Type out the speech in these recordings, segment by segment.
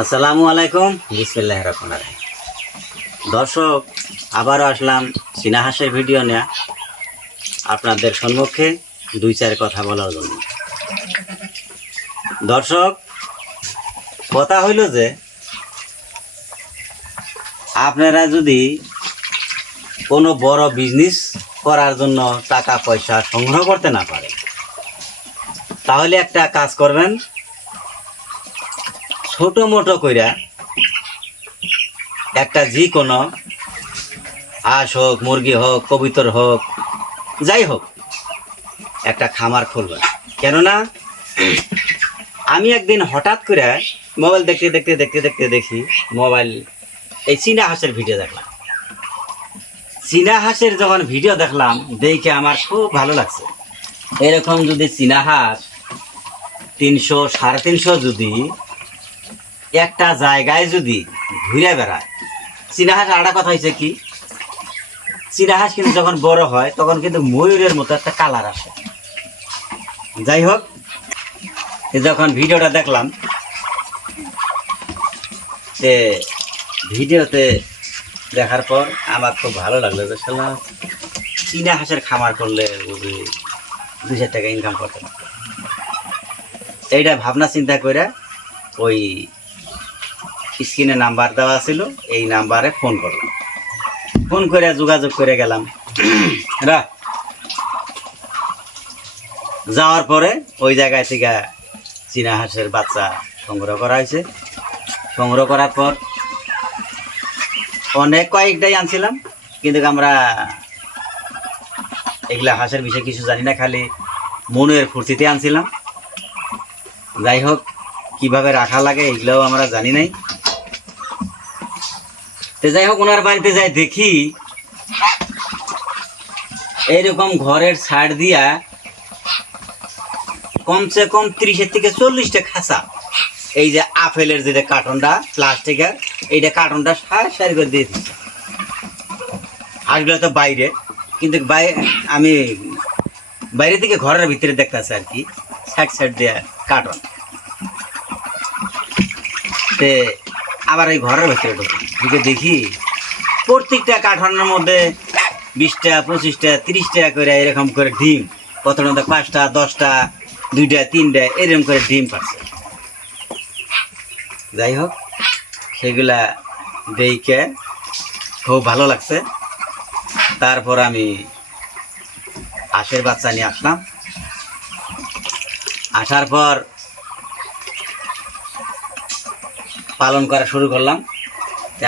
আসসালামু আলাইকুম, বিসমিল্লাহির রহমানির রহিম। দর্শক, আবারও আসলাম চীনা হাঁসের ভিডিও নিয়ে আপনাদের সম্মুখে দুই চার কথা বলার জন্য। দর্শক, কথা হইল যে আপনারা যদি কোনো বড় বিজনেস করার জন্য টাকা পয়সা সংগ্রহ করতে না পারেন, তাহলে একটা কাজ করবেন, ছোট মোটো কইরা একটা যে কোনো হাঁস হোক, মুরগি হোক, কবুতর হোক, যাই হোক, একটা খামার খুলবেন। কেননা আমি একদিন হঠাৎ করে মোবাইল দেখতে দেখতে দেখতে দেখতে দেখি মোবাইল এই চীনা হাঁসের ভিডিও দেখলাম। চীনা হাঁসের যখন ভিডিও দেখলাম, দেখে আমার খুব ভালো লাগছে। এরকম যদি চীনা হাঁস 300 350 যদি একটা জায়গায় যদি ঘুরে বেড়ায়, চীনা হাঁস আরেকটা কথা হয়েছে কি, চীনা হাঁস কিন্তু যখন বড় হয় তখন কিন্তু ময়ূরের মতো একটা কালার আসে। যাই হোক, যখন ভিডিওটা দেখলাম, ভিডিওতে দেখার পর আমার খুব ভালো লাগলো যে চীনা হাঁসের খামার করলে 2,000 টাকা ইনকাম করতে পারত। এইটা ভাবনা চিন্তা করে ওই স্ক্রিনে নাম্বার দেওয়া ছিল, এই নাম্বারে ফোন করলাম। ফোন করে যোগাযোগ করে গেলাম। যাওয়ার পরে ওই জায়গায় থেকে চীনা হাঁসের বাচ্চা সংগ্রহ করা হয়েছে। সংগ্রহ করার পর অনেক কয়েকটাই আনছিলাম, কিন্তু আমরা এগুলা হাঁসের বিষয়ে কিছু জানি না, খালি মনের ফুর্তিতে আনছিলাম। যাই হোক, কিভাবে রাখা লাগে এগুলোও আমরা জানি নাই। তো যাই হোক, ওনার বাড়িতে যাই দেখি এইরকম ঘরের ছাড় দিয়া কমসে কম 30 থেকে 40টা খাঁচা, এই যে আপেলের যেটা কার্টনটা প্লাস্টিকের, এইটা কার্টনটা সারি করে দিয়ে দিচ্ছে। হাঁসগুলো তো বাইরে, কিন্তু আমি বাইরে থেকে ঘরের ভিতরে দেখতেছি আর কি, সাইড দিয়ে কার্টন। তে আবার এই ঘরের ভিতরে ঢুকে দেখি প্রত্যেকটা কার্টনের মধ্যে 20টা 25টা 30টা করে এরকম করে ডিম, কতটা 5টা 10টা 2টা 3টা এরকম করে ডিম পাচ্ছে। যাই হোক, সেগুলা দেখে খুব ভালো লাগছে। তারপর আমি হাঁসের বাচ্চা নিয়ে আসলাম। আসার পর পালন করা শুরু করলাম।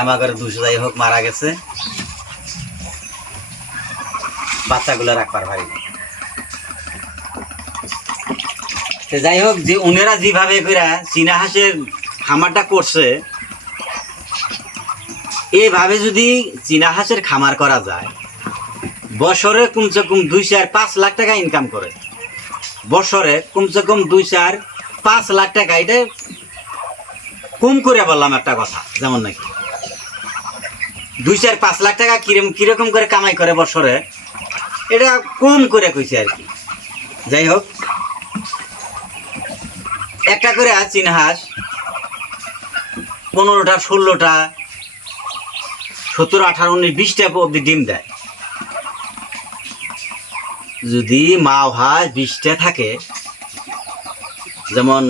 আমার ঘরে 200 যাই হোক মারা গেছে, বাচ্চাগুলো রাখবার ভারী। যাই হোক, যে ওনারা যেভাবে করে চীনা হাঁসের খামারটা করছে, এইভাবে যদি চীনা হাঁসের খামার করা যায়, বছরে কমসে কম 2-4-5 লাখ টাকা ইনকাম করে। বছরে কমসে কম 2-4-5 লাখ টাকা। এটা কম করে বললাম একটা কথা, যেমন নাকি 2-4-5 লাখ টাকা কিরকম করে কামাই করে বছরে, এটা কম করে কইছে আর কি। যাই হোক, একটা করে চীনা হাঁস 15টা 16টা 17 18 19 20টা অব্দি ডিম দেয়। যদি মা হাঁস 20টা থাকে, যেমন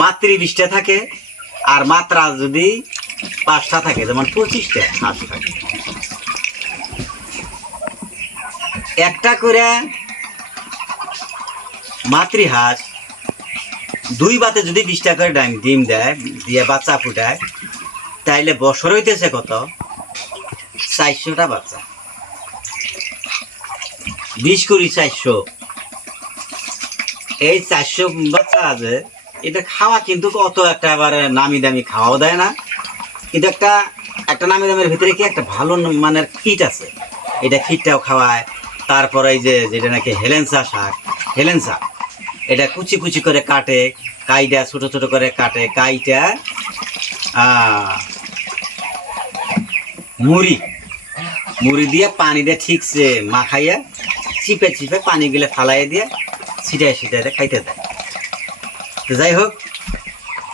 মাতৃ 20টা থাকে, আর মাত্রা যদি 5টা থাকে, যেমন 25টা হাঁস থাকে। একটা করে মাতৃ হাঁস 2 বাতে যদি 20টা করে ডিম দেয়, দিয়ে বাচ্চা ফুটায়, তাইলে বছর হইতেছে কত? 400টা বাচ্চা। 20 করে 400, এই 400 বাচ্চা আছে। এটা খাওয়া কিন্তু অত একটা আবার নামি দামি খাওয়াও দেয় না, কিন্তু একটা নামি দামের ভিতরে কি একটা ভালো মানের ফিট আছে, এটা ফিটটাও খাওয়ায়। তারপরে এই যেটা নাকি হেলেন্সা শাক, হেলেন্সা, এটা কুচি কুচি করে কাটে, কাইটা ছোট ছোট করে কাটে, কাইটা মুড়ি দিয়ে পানি দিয়ে ঠিকছে মাখাইয়া চিপে চিপে পানিগুলো ফালাইয়া দিয়ে ছিটাই ছিটাই খাইতে দেয়। তো যাই হোক,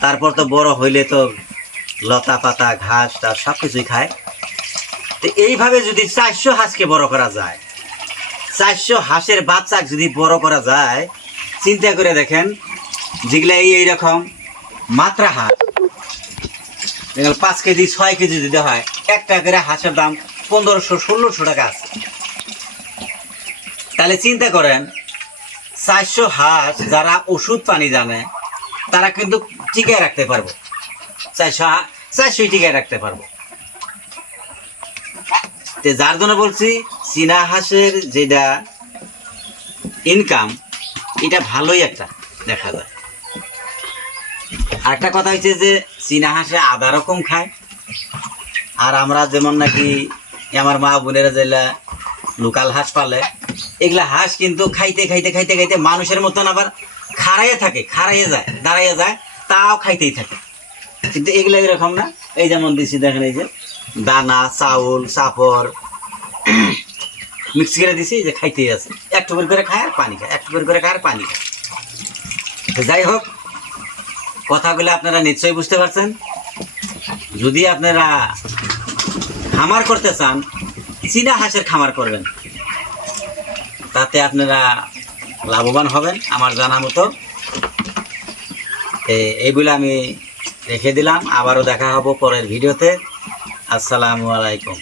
তারপর তো বড় হইলে তো লতা পাতা ঘাস টাস সব কিছুই খায়। তো এইভাবে যদি 400 হাঁসকে বড় করা যায়, 400 হাঁসের বাচ্চা যদি বড় করা যায়, চিন্তা করে দেখেন, যেগুলা এইরকম মাত্রা হাঁস 5 কেজি 6 কেজি যদি হয়, একটা করে হাঁসের দাম 1500-1600 টাকা আছে। তাহলে চিন্তা করেন 400 হাঁস যারা ওষুধ পানি জানে তারা কিন্তু টিকায় রাখতে পারবো, 400 টিকায় রাখতে পারবো। যার জন্য বলছি চীনা হাঁসের যেটা ইনকাম, এটা ভালোই একটা দেখা যায়। আরেকটা কথা হচ্ছে যে চীনা হাঁসে আধা রকম খায়, আর আমরা যেমন নাকি আমার মা বোনেরা যেগুলা লোকাল হাঁস পালে, এগুলা হাঁস কিন্তু খাইতে খাইতে খাইতে খাইতে মানুষের মতন আবার খাড়াইয়ে থাকে, খাড়াইয়ে যায়, দাঁড়াইয়ে যায়, তাও খাইতেই থাকে। কিন্তু এগুলা এরকম না। এই যেমন দিচ্ছি দেখেন, এই যে দানা চাউল চাপড় মিক্স করে দিছি, যে খাইতেই আছে, একটু করে খায় আর পানি খায়, একটু করে খায় আর পানি খায়। যাই হোক, কথাগুলো আপনারা নিশ্চয়ই বুঝতে পারছেন। যদি আপনারা খামার করতে চান, চীনা হাঁসের খামার করবেন, তাতে আপনারা লাভবান হবেন আমার জানা মতো। এইগুলো আমি রেখে দিলাম, আবারও দেখা হবো পরের ভিডিওতে। আসসালামু আলাইকুম।